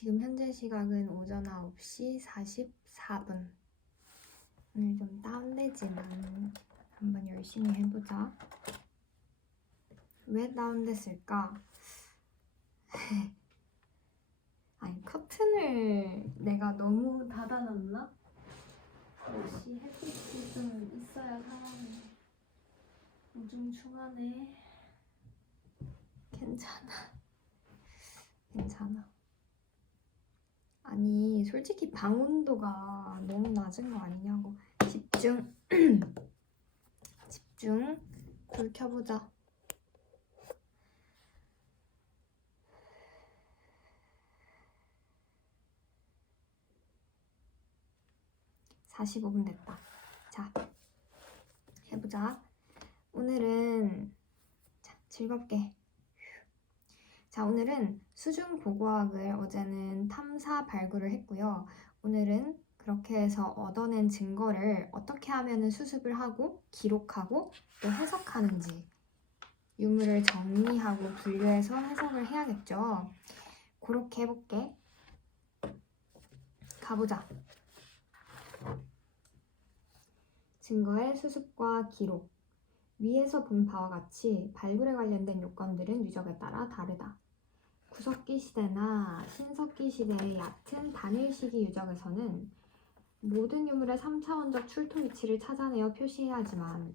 지금 현재 시각은 오전 9시 44분. 오늘 좀 다운되지만 한번 열심히 해보자. 왜 다운됐을까? 아니, 커튼을 내가 너무 닫아놨나? 역시 햇빛이 좀 있어야 사람이 우중충하네. 괜찮아. 아니, 솔직히 방 온도가 너무 낮은 거 아니냐고. 집중. 불 켜보자. 45분 됐다. 자, 해보자. 오늘은 즐겁게. 자, 오늘은 수중 고고학을 어제는 탐사 발굴을 했고요. 오늘은 그렇게 해서 얻어낸 증거를 어떻게 하면 수습을 하고 기록하고 또 해석하는지 유물을 정리하고 분류해서 해석을 해야겠죠. 그렇게 해볼게. 가보자. 증거의 수습과 기록. 위에서 본 바와 같이 발굴에 관련된 요건들은 유적에 따라 다르다. 구석기 시대나 신석기 시대의 얕은 단일 시기 유적에서는 모든 유물의 3차원적 출토 위치를 찾아내어 표시해야 하지만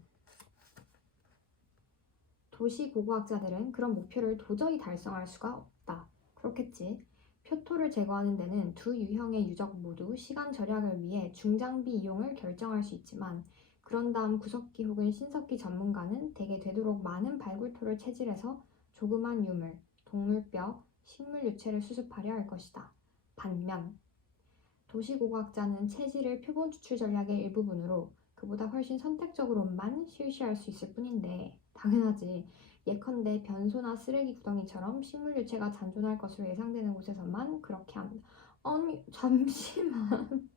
도시 고고학자들은 그런 목표를 도저히 달성할 수가 없다. 그렇겠지. 표토를 제거하는 데는 두 유형의 유적 모두 시간 절약을 위해 중장비 이용을 결정할 수 있지만 그런 다음 구석기 혹은 신석기 전문가는 대개 되도록 많은 발굴토를 채질해서 조그만 유물, 동물뼈, 식물 유체를 수습하려 할 것이다. 반면 도시고고학자는 체질을 표본 추출 전략의 일부분으로 그보다 훨씬 선택적으로만 실시할 수 있을 뿐인데 당연하지. 예컨대 변소나 쓰레기 구덩이처럼 식물 유체가 잔존할 것으로 예상되는 곳에서만 그렇게 합니다. 아니 잠시만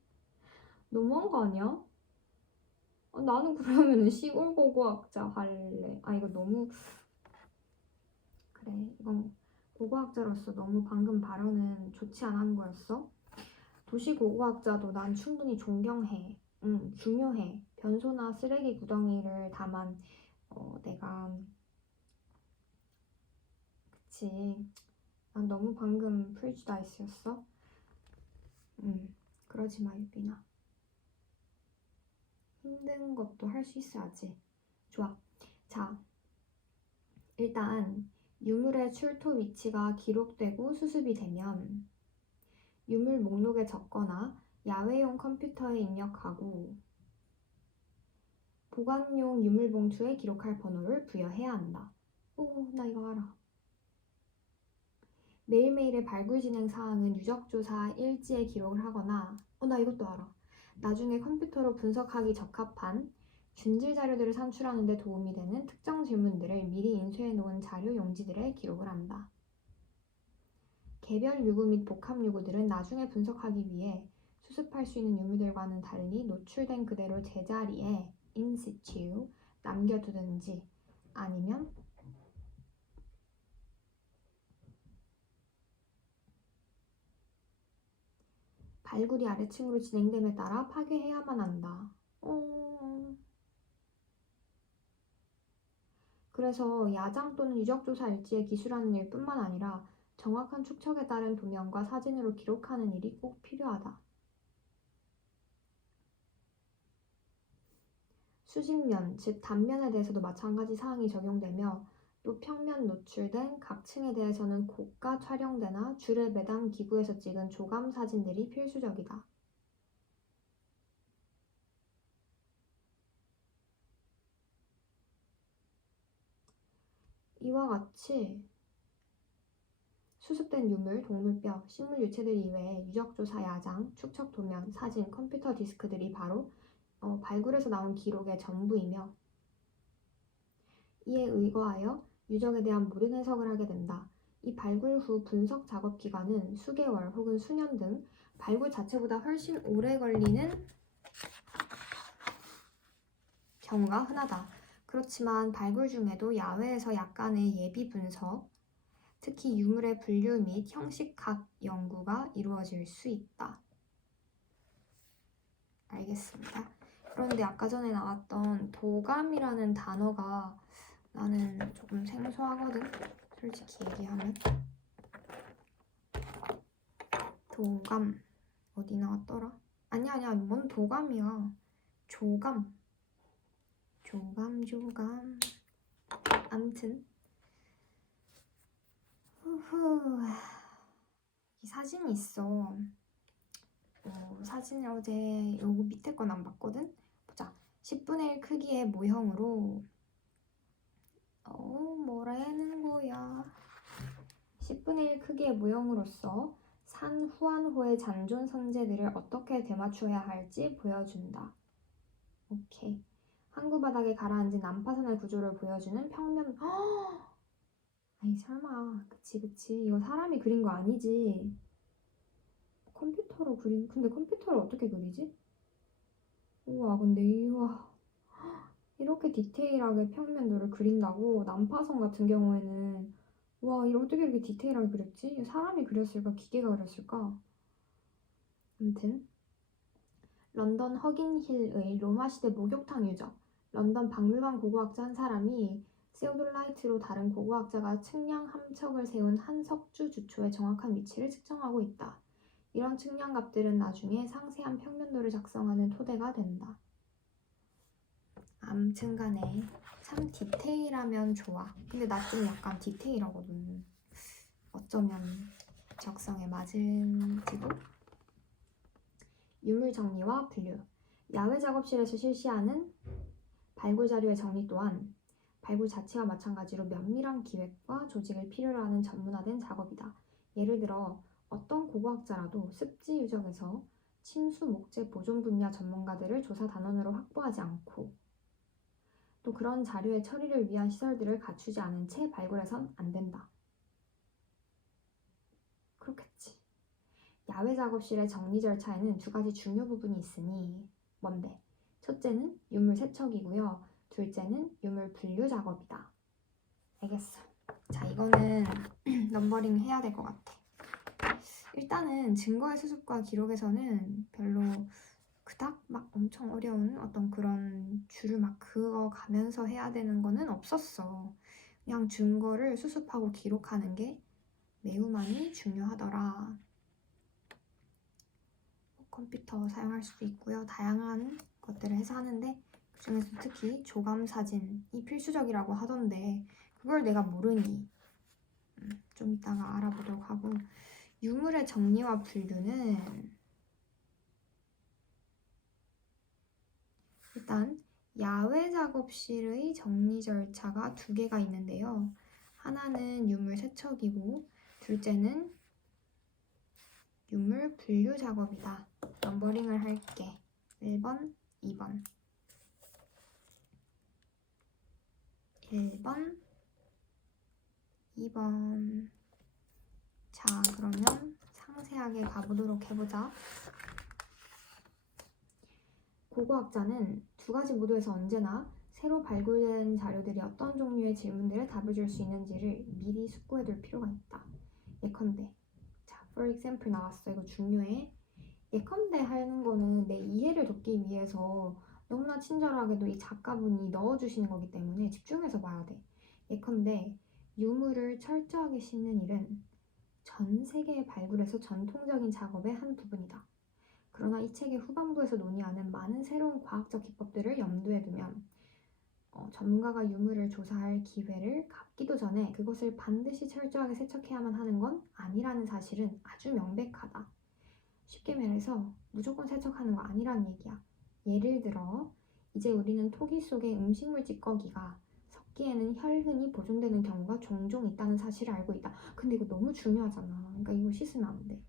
너무한 거 아니야? 나는 그러면 시골 고고학자 할래. 이거 너무 그래 이건 고고학자로서 너무 방금 발언은 좋지 않은 거였어. 도시 고고학자도 난 충분히 존경해. 중요해. 변소나 쓰레기 구덩이를 다만 내가 그치. 난 너무 방금 프리주다이스였어. 그러지 마 유빈아. 힘든 것도 할 수 있어야지. 좋아. 자, 일단 유물의 출토 위치가 기록되고 수습이 되면 유물 목록에 적거나 야외용 컴퓨터에 입력하고 보관용 유물 봉투에 기록할 번호를 부여해야 한다. 오, 나 이거 알아. 매일매일의 발굴 진행 사항은 유적조사 일지에 기록을 하거나 나 이것도 알아. 나중에 컴퓨터로 분석하기 적합한 준질 자료들을 산출하는 데 도움이 되는 특정 질문들을 미리 인쇄해 놓은 자료 용지들에 기록을 한다. 개별 유구 및 복합 유구들은 나중에 분석하기 위해 수습할 수 있는 유물들과는 달리 노출된 그대로 제자리에 in situ 남겨두든지 아니면 발굴이 아래층으로 진행됨에 따라 파괴해야만 한다. 그래서 야장 또는 유적조사 일지에 기술하는 일뿐만 아니라 정확한 축척에 따른 도면과 사진으로 기록하는 일이 꼭 필요하다. 수직면, 즉 단면에 대해서도 마찬가지 사항이 적용되며 또 평면 노출된 각 층에 대해서는 고가 촬영대나 줄에 매단 기구에서 찍은 조감 사진들이 필수적이다. 이와 같이 수습된 유물, 동물뼈, 식물 유체들 이외에 유적조사 야장, 축척 도면, 사진, 컴퓨터 디스크들이 바로 발굴에서 나온 기록의 전부이며 이에 의거하여 유적에 대한 모든 해석을 하게 된다. 이 발굴 후 분석 작업 기간은 수개월 혹은 수년 등 발굴 자체보다 훨씬 오래 걸리는 경우가 흔하다. 그렇지만 발굴 중에도 야외에서 약간의 예비 분석, 특히 유물의 분류 및 형식학 연구가 이루어질 수 있다. 알겠습니다. 그런데 아까 전에 나왔던 도감이라는 단어가 나는 조금 생소하거든. 솔직히 얘기하면. 도감 어디 나왔더라? 아니야 뭔 도감이야. 조감. 암튼 후후. 이 사진이 있어. 사진을 어제 요거 밑에 건 안 봤거든? 보자. 10분의 1 크기의 모형으로 뭐라는 거야. 10분의 1 크기의 모형으로서 산 후안호의 잔존 선재들을 어떻게 되맞추어야 할지 보여준다. 오케이. 항구 바닥에 가라앉은 난파선의 구조를 보여주는 평면. 아니 설마. 그치. 이거 사람이 그린 거 아니지. 컴퓨터로 그린. 근데 컴퓨터를 어떻게 그리지? 우와 근데 이렇게 디테일하게 평면도를 그린다고? 난파선 같은 경우에는 와 이거 어떻게 이렇게 디테일하게 그렸지? 사람이 그렸을까? 기계가 그렸을까? 아무튼 런던 허긴힐의 로마시대 목욕탕 유적. 런던 박물관 고고학자 한 사람이 세오돌라이트로 다른 고고학자가 측량 함척을 세운 한 석주 주초의 정확한 위치를 측정하고 있다. 이런 측량값들은 나중에 상세한 평면도를 작성하는 토대가 된다. 아무튼 간에 참 디테일하면 좋아. 근데 나 좀 약간 디테일하거든. 어쩌면 적성에 맞은지도. 유물 정리와 분류. 야외 작업실에서 실시하는 발굴 자료의 정리 또한 발굴 자체와 마찬가지로 면밀한 기획과 조직을 필요로 하는 전문화된 작업이다. 예를 들어 어떤 고고학자라도 습지 유적에서 침수 목재 보존 분야 전문가들을 조사 단원으로 확보하지 않고 또 그런 자료의 처리를 위한 시설들을 갖추지 않은 채 발굴해선 안 된다. 그렇겠지. 야외 작업실의 정리 절차에는 두 가지 중요 부분이 있으니 뭔데? 첫째는 유물 세척이고요. 둘째는 유물 분류 작업이다. 알겠어. 자, 이거는 넘버링 해야 될 것 같아. 일단은 증거의 수습과 기록에서는 별로 그닥 막 엄청 어려운 어떤 그런 줄을 막 그어가면서 해야 되는 거는 없었어. 그냥 증거를 수습하고 기록하는 게 매우 많이 중요하더라. 컴퓨터 사용할 수도 있고요. 다양한 것들을 해서 하는데 그중에서 특히 조감 사진이 필수적이라고 하던데 그걸 내가 모르니 좀 이따가 알아보도록 하고 유물의 정리와 분류는 일단 야외 작업실의 정리 절차가 두 개가 있는데요. 하나는 유물 세척이고 둘째는 유물 분류 작업이다. 넘버링을 할게. 1번, 2번 1번, 2번. 자, 그러면 상세하게 가보도록 해보자. 고고학자는 두 가지 모두에서 언제나 새로 발굴된 자료들이 어떤 종류의 질문들에 답을 줄 수 있는지를 미리 숙고해둘 필요가 있다. 예컨대 자, for example 나왔어. 이거 중요해. 예컨대 하는 거는 내 이해를 돕기 위해서 너무나 친절하게도 이 작가분이 넣어주시는 거기 때문에 집중해서 봐야 돼. 예컨대 유물을 철저하게 싣는 일은 전 세계의 발굴에서 전통적인 작업의 한 부분이다. 그러나 이 책의 후반부에서 논의하는 많은 새로운 과학적 기법들을 염두에 두면 전문가가 유물을 조사할 기회를 갖기도 전에 그것을 반드시 철저하게 세척해야만 하는 건 아니라는 사실은 아주 명백하다. 쉽게 말해서 무조건 세척하는 거 아니란 얘기야. 예를 들어 이제 우리는 토기 속에 음식물 찌꺼기가 섞기에는 혈흔이 보존되는 경우가 종종 있다는 사실을 알고 있다. 근데 이거 너무 중요하잖아. 그러니까 이거 씻으면 안 돼.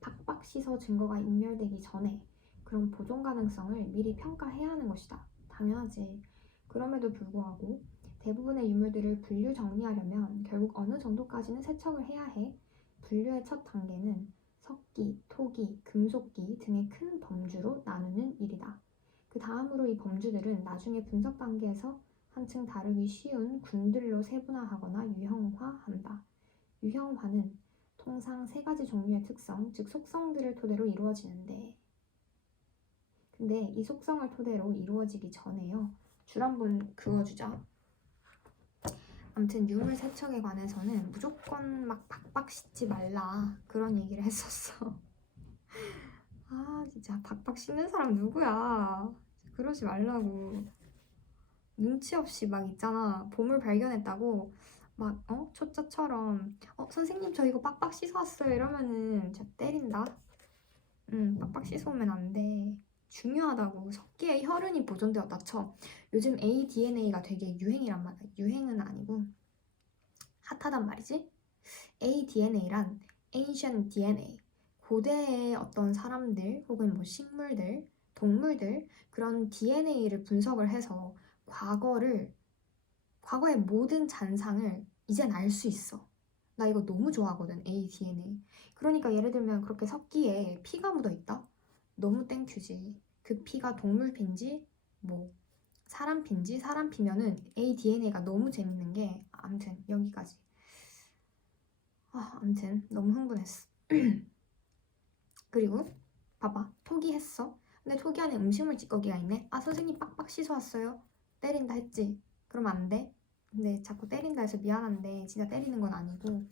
박박 씻어 증거가 인멸되기 전에 그런 보존 가능성을 미리 평가해야 하는 것이다. 당연하지. 그럼에도 불구하고 대부분의 유물들을 분류 정리하려면 결국 어느 정도까지는 세척을 해야 해. 분류의 첫 단계는 석기, 토기, 금속기 등의 큰 범주로 나누는 일이다. 그 다음으로 이 범주들은 나중에 분석 단계에서 한층 다루기 쉬운 군들로 세분화하거나 유형화 유형화한다. 유형화는 통상 세 가지 종류의 특성, 즉 속성들을 토대로 이루어지는데, 근데 이 속성을 토대로 이루어지기 전에요, 줄 한번 그어주자. 아무튼 유물 세척에 관해서는 무조건 막 박박 씻지 말라 그런 얘기를 했었어. 아 진짜 박박 씻는 사람 누구야? 그러지 말라고. 눈치 없이 막 있잖아, 보물 발견했다고 막 초짜처럼 선생님 저 이거 빡빡 씻어왔어요 이러면은 진짜 때린다. 빡빡 씻어오면 안 돼. 중요하다고. 석기의 혈흔이 보존되었다 쳐. 요즘 ADNA가 되게 유행이란 말이야. 유행은 아니고 핫하단 말이지. ADNA란 Ancient DNA, 고대의 어떤 사람들 혹은 뭐 식물들, 동물들, 그런 DNA를 분석을 해서 과거의 모든 잔상을 이젠 알 수 있어. 나 이거 너무 좋아하거든, ADNA. 그러니까 예를 들면 그렇게 석기에 피가 묻어 있다? 너무 땡큐지. 그 피가 동물 피인지 뭐 사람 피인지, 사람 피면은 ADNA가 너무 재밌는 게, 아무튼 여기까지. 아무튼 너무 흥분했어. 그리고 봐봐, 토기했어. 근데 토기 안에 음식물 찌꺼기가 있네. 선생님 빡빡 씻어왔어요. 때린다 했지. 그러면 안 돼. 근데 자꾸 때린다 해서 미안한데 진짜 때리는 건 아니고,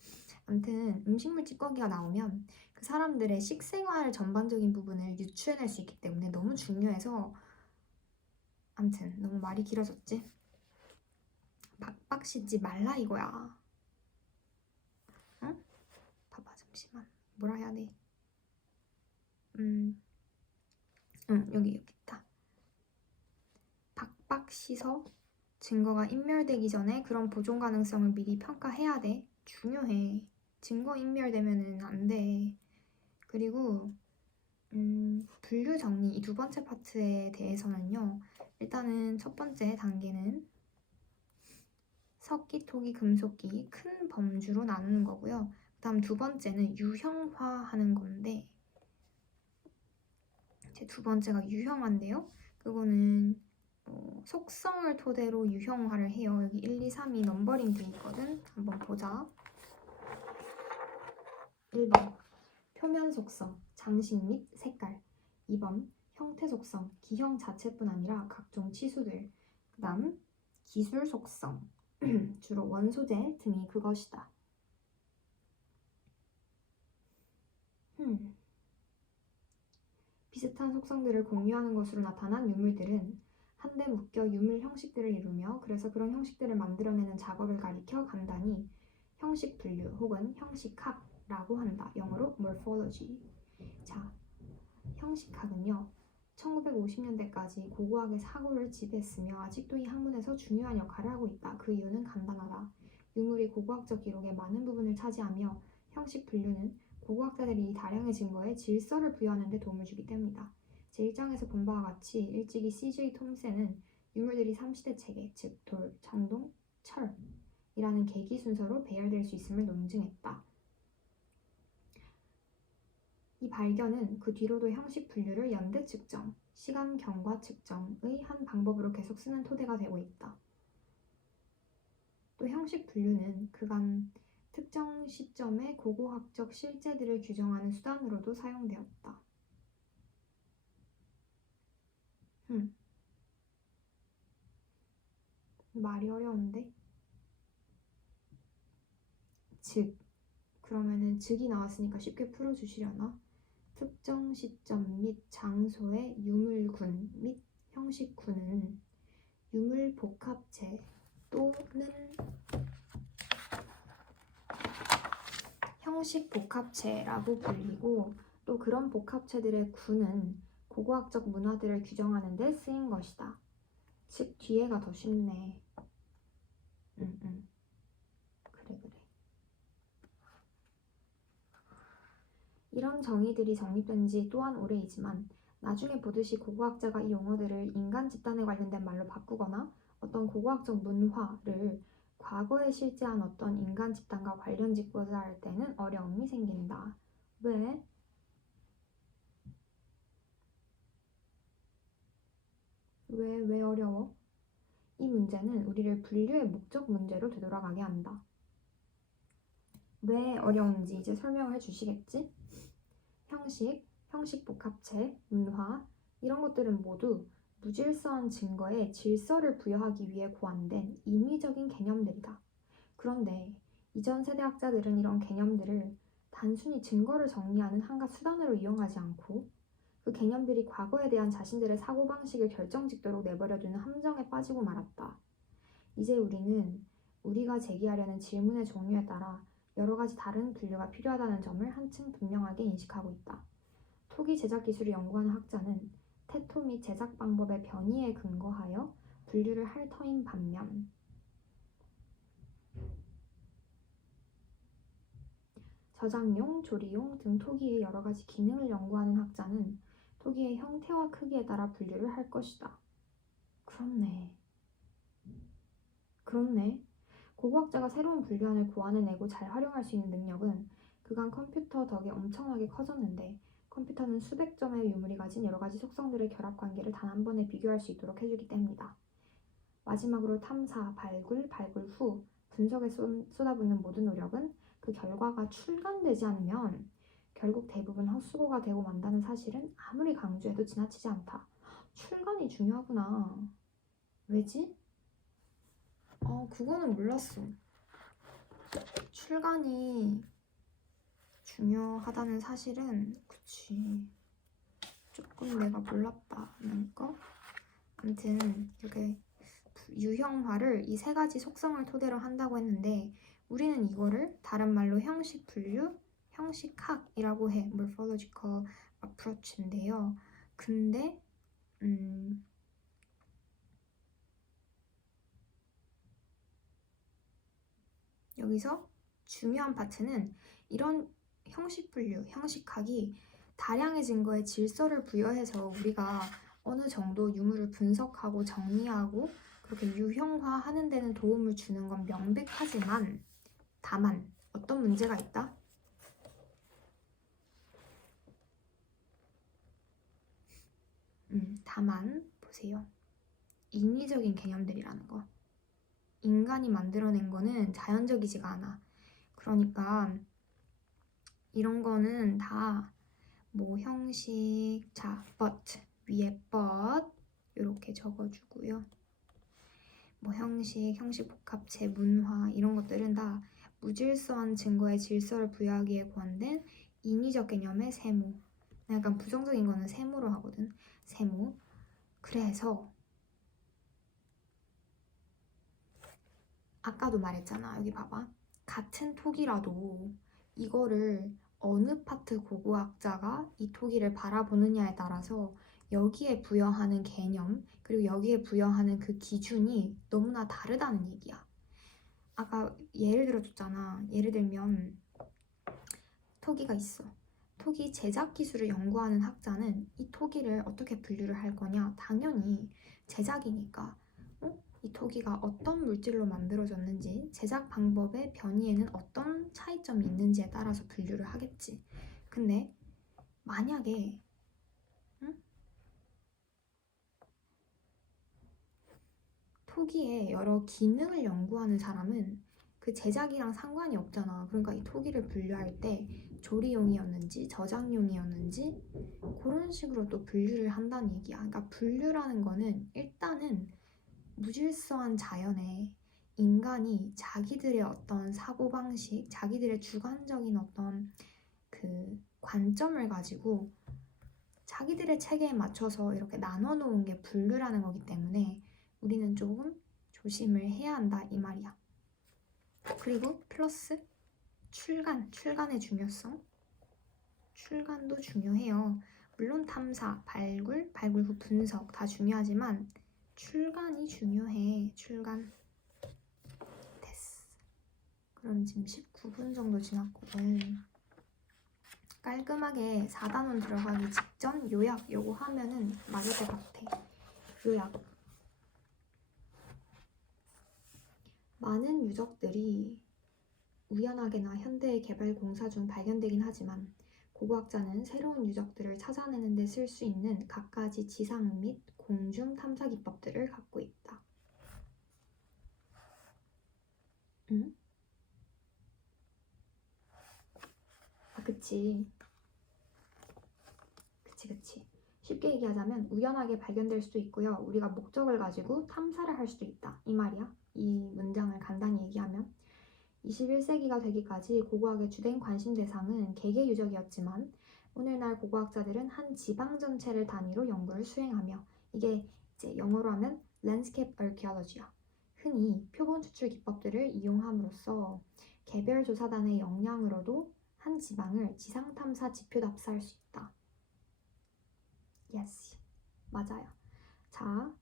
아무튼 음식물 찌꺼기가 나오면 그 사람들의 식생활 전반적인 부분을 유추해낼 수 있기 때문에 너무 중요해서, 아무튼 너무 말이 길어졌지. 박박 씻지 말라 이거야. 응? 봐봐 잠시만, 뭐라 해야 돼. 여기 있다. 박박 씻어. 증거가 인멸되기 전에 그런 보존 가능성을 미리 평가해야 돼. 중요해. 증거 인멸되면은 안 돼. 그리고 분류 정리, 이 두 번째 파트에 대해서는요, 일단은 첫 번째 단계는 석기, 토기, 금속기 큰 범주로 나누는 거고요. 그 다음 두 번째는 유형화하는 건데, 제 두 번째가 유형화인데요. 그거는 속성을 토대로 유형화를 해요. 여기 1, 2, 3이 넘버링 돼 있거든. 한번 보자. 1번 표면 속성, 장식 및 색깔. 2번 형태 속성, 기형 자체뿐 아니라 각종 치수들. 그 다음 기술 속성, 주로 원소재 등이 그것이다. 비슷한 속성들을 공유하는 것으로 나타난 유물들은 한데 묶여 유물 형식들을 이루며, 그래서 그런 형식들을 만들어내는 작업을 가리켜 간단히 형식 분류 혹은 형식학라고 한다. 영어로 morphology. 자, 형식학은요, 1950년대까지 고고학의 사고를 지배했으며 아직도 이 학문에서 중요한 역할을 하고 있다. 그 이유는 간단하다. 유물이 고고학적 기록의 많은 부분을 차지하며 형식 분류는 고고학자들이 이 다량의 증거에 질서를 부여하는 데 도움을 주기 때문이다. 제1장에서 본 바와 같이 일찍이 C.J. 톰센은 유물들이 3시대 체계, 즉 돌, 청동, 철이라는 계기 순서로 배열될 수 있음을 논증했다. 이 발견은 그 뒤로도 형식 분류를 연대 측정, 시간 경과 측정의 한 방법으로 계속 쓰는 토대가 되고 있다. 또 형식 분류는 그간 특정 시점의 고고학적 실제들을 규정하는 수단으로도 사용되었다. 말이 어려운데? 즉, 그러면은 즉이 나왔으니까 쉽게 풀어주시려나? 특정 시점 및 장소의 유물군 및 형식군은 유물 복합체 또는 형식 복합체라고 불리고, 또 그런 복합체들의 군은 고고학적 문화들을 규정하는 데 쓰인 것이다. 즉 뒤에가 더 쉽네. 그래. 이런 정의들이 정립된 지 또한 오래이지만 나중에 보듯이 고고학자가 이 용어들을 인간 집단에 관련된 말로 바꾸거나 어떤 고고학적 문화를 과거에 실제한 어떤 인간 집단과 관련 짓고자 할 때는 어려움이 생긴다. 왜? 왜 어려워? 이 문제는 우리를 분류의 목적 문제로 되돌아가게 한다. 왜 어려운지 이제 설명을 해주시겠지? 형식, 형식복합체, 문화 이런 것들은 모두 무질서한 증거에 질서를 부여하기 위해 고안된 인위적인 개념들이다. 그런데 이전 세대 학자들은 이런 개념들을 단순히 증거를 정리하는 한가 수단으로 이용하지 않고 그 개념들이 과거에 대한 자신들의 사고방식을 결정짓도록 내버려두는 함정에 빠지고 말았다. 이제 우리는 우리가 제기하려는 질문의 종류에 따라 여러 가지 다른 분류가 필요하다는 점을 한층 분명하게 인식하고 있다. 토기 제작 기술을 연구하는 학자는 태토 및 제작 방법의 변이에 근거하여 분류를 할 터인 반면 저장용, 조리용 등 토기의 여러 가지 기능을 연구하는 학자는 토기의 형태와 크기에 따라 분류를 할 것이다. 그렇네. 고고학자가 새로운 분류안을 고안해내고 잘 활용할 수 있는 능력은 그간 컴퓨터 덕에 엄청나게 커졌는데 컴퓨터는 수백 점의 유물이 가진 여러 가지 속성들의 결합 관계를 단 한 번에 비교할 수 있도록 해주기 때문이다. 마지막으로 탐사, 발굴 후 분석에 쏟아붓는 모든 노력은 그 결과가 출간되지 않으면 결국 대부분 헛수고가 되고 만다는 사실은 아무리 강조해도 지나치지 않다. 출간이 중요하구나. 왜지? 그거는 몰랐어. 출간이 중요하다는 사실은 그치. 조금 내가 몰랐다는 거? 아무튼 이렇게 유형화를 이 세 가지 속성을 토대로 한다고 했는데 우리는 이거를 다른 말로 형식 분류, 형식학이라고 해. morphological approach인데요. 근데 여기서 중요한 파트는 이런 형식 분류, 형식학이 다량의 증거에 질서를 부여해서 우리가 어느 정도 유물을 분석하고 정리하고 그렇게 유형화하는 데는 도움을 주는 건 명백하지만 다만 어떤 문제가 있다? 다만 보세요. 인위적인 개념들이라는 거. 인간이 만들어낸 거는 자연적이지가 않아. 그러니까 이런 거는 다 뭐 형식, 자, but 위에 but 이렇게 적어주고요. 뭐 형식, 형식복합체, 문화 이런 것들은 다 무질서한 증거에 질서를 부여하기에 고안된 인위적 개념의 세모. 약간 부정적인 거는 세모로 하거든. 세모. 그래서 아까도 말했잖아. 여기 봐봐. 같은 토기라도 이거를 어느 파트 고고학자가 이 토기를 바라보느냐에 따라서 여기에 부여하는 개념 그리고 여기에 부여하는 그 기준이 너무나 다르다는 얘기야. 아까 예를 들어줬잖아. 예를 들면 토기가 있어. 토기 제작 기술을 연구하는 학자는 이 토기를 어떻게 분류를 할 거냐? 당연히 제작이니까 이 토기가 어떤 물질로 만들어졌는지 제작 방법의 변이에는 어떤 차이점이 있는지에 따라서 분류를 하겠지. 근데 만약에 토기의 여러 기능을 연구하는 사람은 그 제작이랑 상관이 없잖아. 그러니까 이 토기를 분류할 때 조리용이었는지 저장용이었는지 그런 식으로 또 분류를 한다는 얘기야. 그러니까 분류라는 거는 일단은 무질서한 자연에 인간이 자기들의 어떤 사고방식, 자기들의 주관적인 어떤 그 관점을 가지고 자기들의 체계에 맞춰서 이렇게 나눠 놓은 게 분류라는 거기 때문에 우리는 조금 조심을 해야 한다 이 말이야. 그리고 플러스 출간의 중요성. 출간도 중요해요. 물론 탐사, 발굴 후 분석 다 중요하지만 출간이 중요해. 출간. 됐어. 그럼 지금 19분 정도 지났거든. 깔끔하게 4단원 들어가기 직전 요약 요거 하면은 맞을 것 같아. 요약. 많은 유적들이 우연하게나 현대의 개발 공사 중 발견되긴 하지만 고고학자는 새로운 유적들을 찾아내는 데 쓸 수 있는 갖가지 지상 및 공중 탐사 기법들을 갖고 있다. 그치. 그치. 쉽게 얘기하자면 우연하게 발견될 수도 있고요. 우리가 목적을 가지고 탐사를 할 수도 있다. 이 말이야. 이 문장을 간단히 얘기하면 21세기가 되기까지 고고학의 주된 관심 대상은 개개 유적이었지만 오늘날 고고학자들은 한 지방 전체를 단위로 연구를 수행하며 이게 이제 영어로 하면 landscape archaeology야. 흔히 표본 추출 기법들을 이용함으로써 개별 조사단의 역량으로도 한 지방을 지상 탐사 지표 답사할 수 있다. Yes, 맞아요. 자,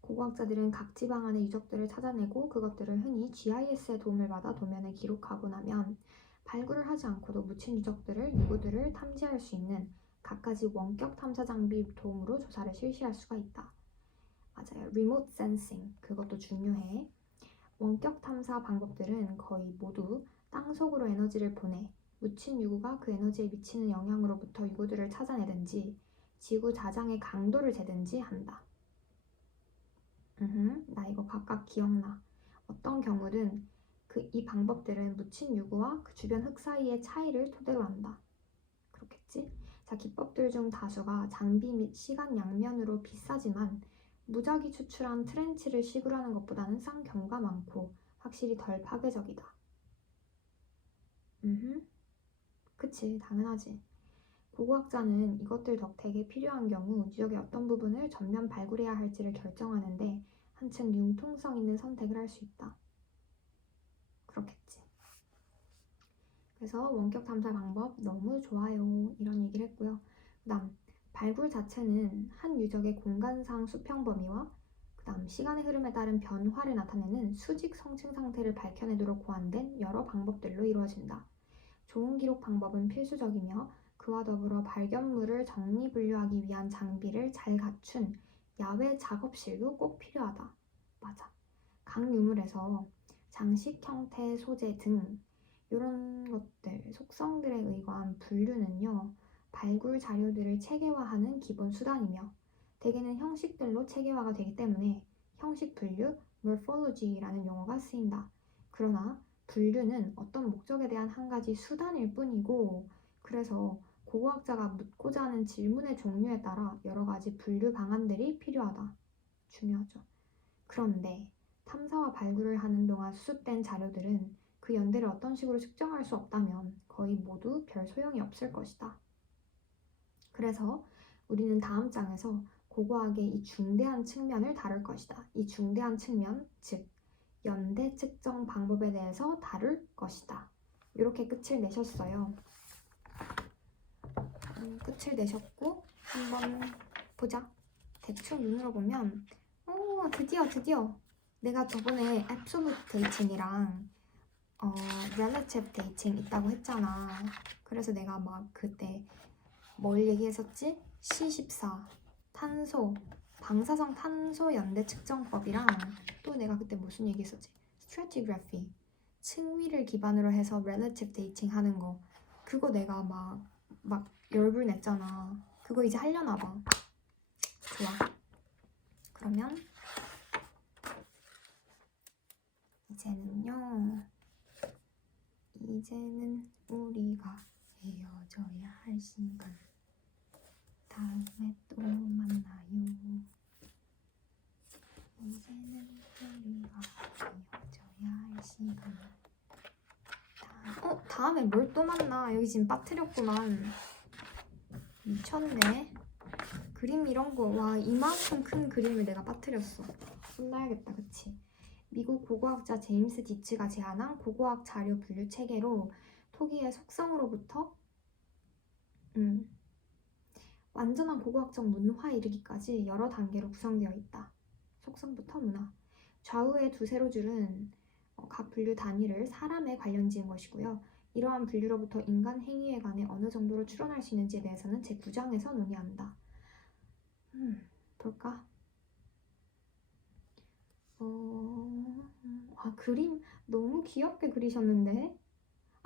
고고학자들은 각 지방 안의 유적들을 찾아내고 그것들을 흔히 GIS의 도움을 받아 도면에 기록하고 나면 발굴을 하지 않고도 묻힌 유적들을 유구들을 탐지할 수 있는 갖가지 원격 탐사 장비 도움으로 조사를 실시할 수가 있다. 맞아요. Remote sensing, 그것도 중요해. 원격 탐사 방법들은 거의 모두 땅속으로 에너지를 보내 묻힌 유구가 그 에너지에 미치는 영향으로부터 유구들을 찾아내든지 지구 자장의 강도를 재든지 한다. 나 이거 각각 기억나. 어떤 경우든 이 방법들은 묻힌 유구와 그 주변 흙 사이의 차이를 토대로 한다. 그렇겠지? 자, 기법들 중 다수가 장비 및 시간 양면으로 비싸지만 무작위 추출한 트렌치를 시구하는 것보다는 싼 경우가 많고 확실히 덜 파괴적이다. 그치, 당연하지. 고고학자는 이것들 덕택에 필요한 경우 유적의 어떤 부분을 전면 발굴해야 할지를 결정하는데 한층 융통성 있는 선택을 할 수 있다. 그렇겠지. 그래서 원격 탐사 방법 너무 좋아요. 이런 얘기를 했고요. 그 다음 발굴 자체는 한 유적의 공간상 수평 범위와 그 다음 시간의 흐름에 따른 변화를 나타내는 수직 성층 상태를 밝혀내도록 고안된 여러 방법들로 이루어진다. 좋은 기록 방법은 필수적이며 그와 더불어 발견물을 정리 분류하기 위한 장비를 잘 갖춘 야외 작업실도 꼭 필요하다. 맞아. 각 유물에서 장식 형태, 소재 등 이런 것들, 속성들에 의거한 분류는요, 발굴 자료들을 체계화하는 기본 수단이며 대개는 형식들로 체계화가 되기 때문에 형식 분류, morphology라는 용어가 쓰인다. 그러나 분류는 어떤 목적에 대한 한 가지 수단일 뿐이고 그래서 고고학자가 묻고자 하는 질문의 종류에 따라 여러 가지 분류 방안들이 필요하다. 중요하죠. 그런데 탐사와 발굴을 하는 동안 수습된 자료들은 그 연대를 어떤 식으로 측정할 수 없다면 거의 모두 별 소용이 없을 것이다. 그래서 우리는 다음 장에서 고고학의 이 중대한 측면을 다룰 것이다. 이 중대한 측면, 즉 연대 측정 방법에 대해서 다룰 것이다. 이렇게 끝을 내셨어요. 끝을 내셨고 한번 보자. 대충 눈으로 보면 드디어 내가 저번에 absolute dating이랑 relative dating 있다고 했잖아. 그래서 내가 막 그때 뭘 얘기했었지? C14 탄소 방사성 탄소 연대 측정법이랑 또 내가 그때 무슨 얘기했었지? stratigraphy 층위를 기반으로 해서 relative dating 하는 거 그거 내가 막 열불 냈잖아. 그거 이제 하려나 봐. 좋아. 그러면 이제는 우리가 헤어져야 할 시간. 다음에 또 만나요. 이제는 우리가 헤어져야 할 시간. 다음에 뭘 또 만나. 여기 지금 빠뜨렸구만. 미쳤네. 그림 이런 거. 와, 이만큼 큰 그림을 내가 빠뜨렸어. 혼나야겠다, 그치? 미국 고고학자 제임스 디츠가 제안한 고고학 자료 분류 체계로 토기의 속성으로부터 완전한 고고학적 문화에 이르기까지 여러 단계로 구성되어 있다. 속성부터 문화. 좌우의 두 세로줄은 각 분류 단위를 사람에 관련 지은 것이고요. 이러한 분류로부터 인간 행위에 관해 어느 정도로 추론할 수 있는지에 대해서는 제9장에서 논의한다. 볼까? 그림 너무 귀엽게 그리셨는데?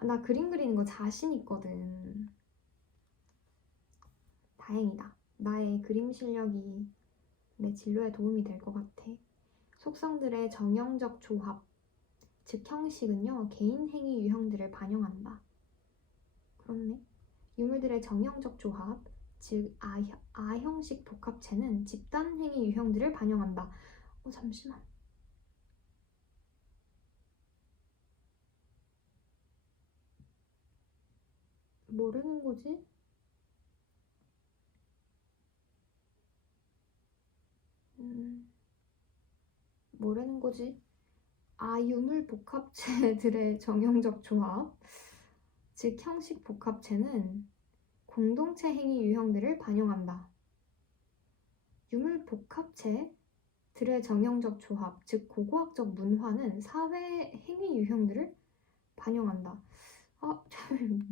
나 그림 그리는 거 자신 있거든. 다행이다. 나의 그림 실력이 내 진로에 도움이 될 것 같아. 속성들의 정형적 조합, 즉 형식은요, 개인 행위 유형들을 반영한다. 그렇네. 유물들의 정형적 조합, 즉 아형식 복합체는 집단 행위 유형들을 반영한다. 잠시만. 뭐라는 거지? 뭐라는 거지? 유물 복합체들의 정형적 조합, 즉 형식 복합체는 공동체 행위 유형들을 반영한다. 유물 복합체들의 정형적 조합, 즉 고고학적 문화는 사회 행위 유형들을 반영한다.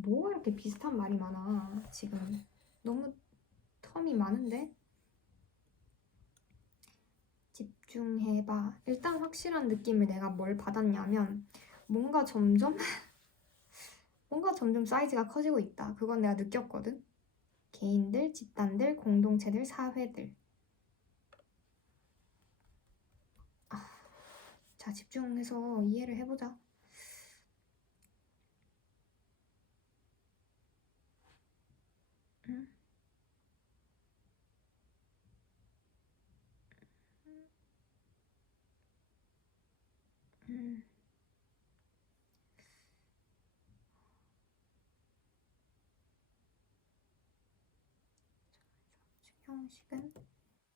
뭐가 이렇게 비슷한 말이 많아 지금. 너무 텀이 많은데? 집중해봐. 일단 확실한 느낌을 내가 뭘 받았냐면 뭔가 점점 사이즈가 커지고 있다. 그건 내가 느꼈거든. 개인들, 집단들, 공동체들, 사회들. 자, 집중해서 이해를 해보자. 응? 형식은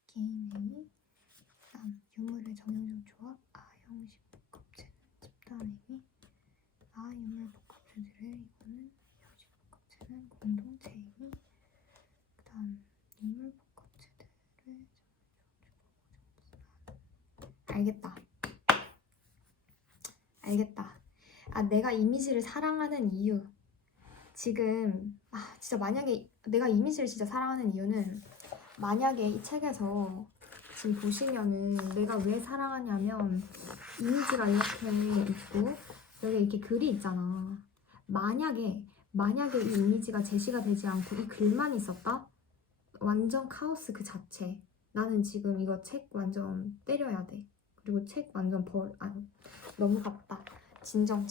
개인행위, 유물의 정형적 조합, 형식 복합체는 집단행위, 유물 복합체들의 이거는 형식 복합체는 공동체행위, 그 다음 유물 복합체들의 알겠다. 내가 이미지를 사랑하는 이유. 지금 진짜 만약에 내가 이미지를 진짜 사랑하는 이유는, 만약에 이 책에서 지금 보시면은 내가 왜 사랑하냐면 이미지가 이렇게 있고 여기 이렇게 글이 있잖아. 만약에 이 이미지가 제시가 되지 않고 이 글만 있었다? 완전 카오스 그 자체. 나는 지금 이거 책 완전 때려야 돼. 그리고 책 완전 넘어갔다. 진정.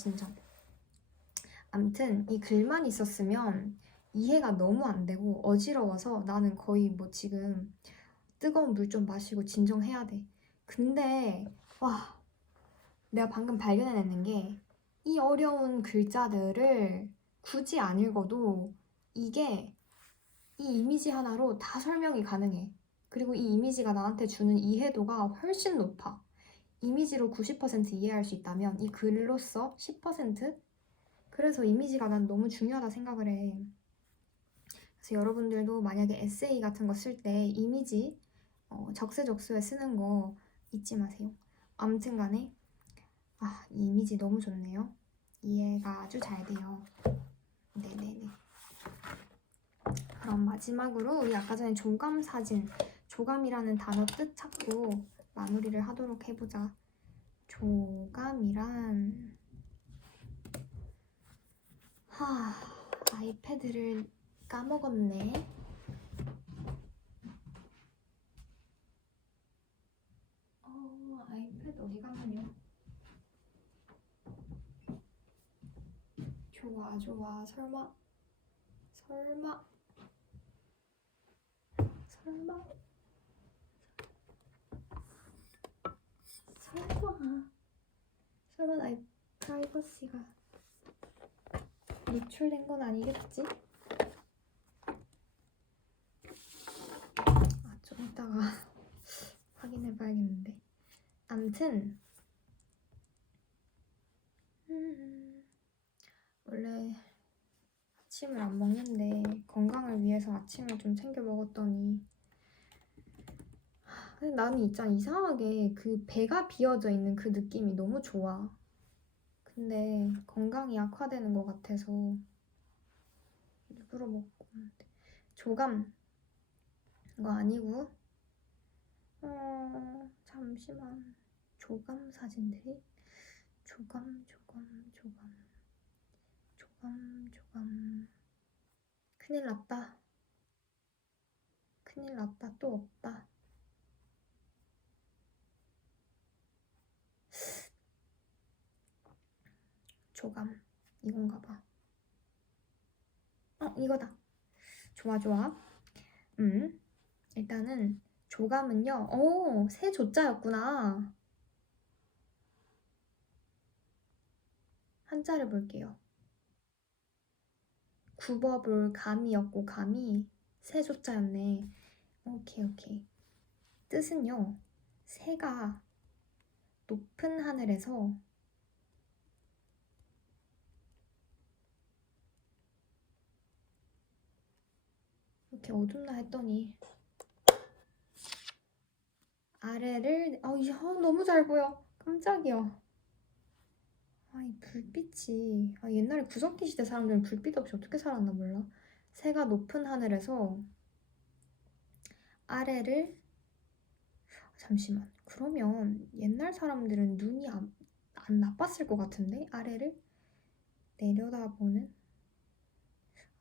암튼 이 글만 있었으면 이해가 너무 안 되고 어지러워서 나는 거의 뭐 지금 뜨거운 물 좀 마시고 진정해야 돼. 근데 내가 방금 발견해냈는 게, 이 어려운 글자들을 굳이 안 읽어도 이게 이 이미지 하나로 다 설명이 가능해. 그리고 이 이미지가 나한테 주는 이해도가 훨씬 높아. 이미지로 90% 이해할 수 있다면 이 글로서 10%? 그래서 이미지가 난 너무 중요하다 생각을 해. 그래서 여러분들도 만약에 에세이 같은 거 쓸 때 이미지 적세적소에 쓰는 거 잊지 마세요. 아무튼 간에 이 이미지 너무 좋네요. 이해가 아주 잘 돼요. 네네네. 그럼 마지막으로 우리 아까 전에 조감사진, 조감이라는 단어 뜻 찾고 마무리를 하도록 해보자. 조감이란 아이패드를 까먹었네. 아이패드 어디 갔냐요? 좋아. 설마. 설마 나의 프라이버시가 노출된 건 아니겠지? 좀 이따가 확인해봐야겠는데. 암튼 원래 아침을 안 먹는데 건강을 위해서 아침을 좀 챙겨 먹었더니, 근데 나는 있잖아, 이상하게 그 배가 비어져 있는 그 느낌이 너무 좋아. 근데 건강이 악화되는 것 같아서 일부러 먹고 있는데. 조감 이거 아니고 잠시만. 조감 사진들이 조감 큰일 났다. 또 없다. 조감 이건가 봐. 이거다. 좋아, 좋아. 일단은 조감은요. 새 조자였구나. 한자를 볼게요. 굽어볼 감이었고 감이 새 조자였네. 오케이, 오케이. 뜻은요. 새가 높은 하늘에서 이렇게 어둡나 했더니 아래를 너무 잘 보여. 깜짝이야. 이 불빛이 옛날에 구석기 시대 사람들은 불빛 없이 어떻게 살았나 몰라. 새가 높은 하늘에서 아래를 잠시만. 그러면 옛날 사람들은 눈이 안 나빴을 것 같은데? 아래를 내려다보는?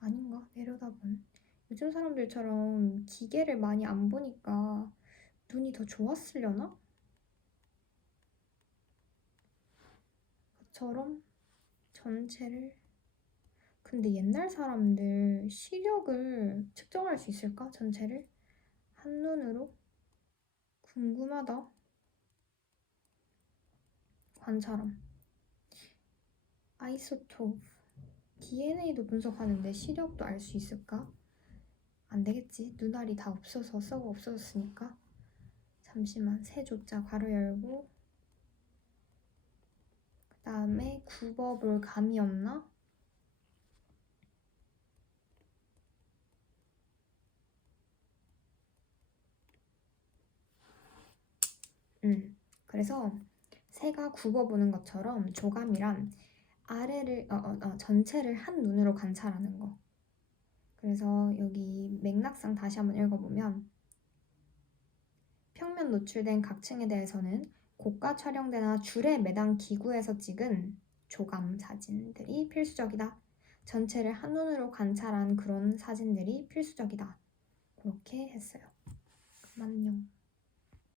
아닌가? 내려다보는? 요즘 사람들처럼 기계를 많이 안 보니까 눈이 더 좋았으려나? 그처럼 전체를. 근데 옛날 사람들 시력을 측정할 수 있을까? 전체를? 한눈으로? 궁금하다. 관찰함. 아이소토프. DNA도 분석하는데 시력도 알 수 있을까? 안 되겠지. 눈알이 다 없어서 썩어 없어졌으니까. 잠시만. 세조자 괄호 열고 그 다음에 굽어볼 감이 없나? 그래서 새가 굽어보는 것처럼 조감이란 아래를 전체를 한 눈으로 관찰하는 거. 그래서 여기 맥락상 다시 한번 읽어보면 평면 노출된 각층에 대해서는 고가 촬영대나 줄에 매단 기구에서 찍은 조감 사진들이 필수적이다. 전체를 한눈으로 관찰한 그런 사진들이 필수적이다. 그렇게 했어요. 그럼 안녕.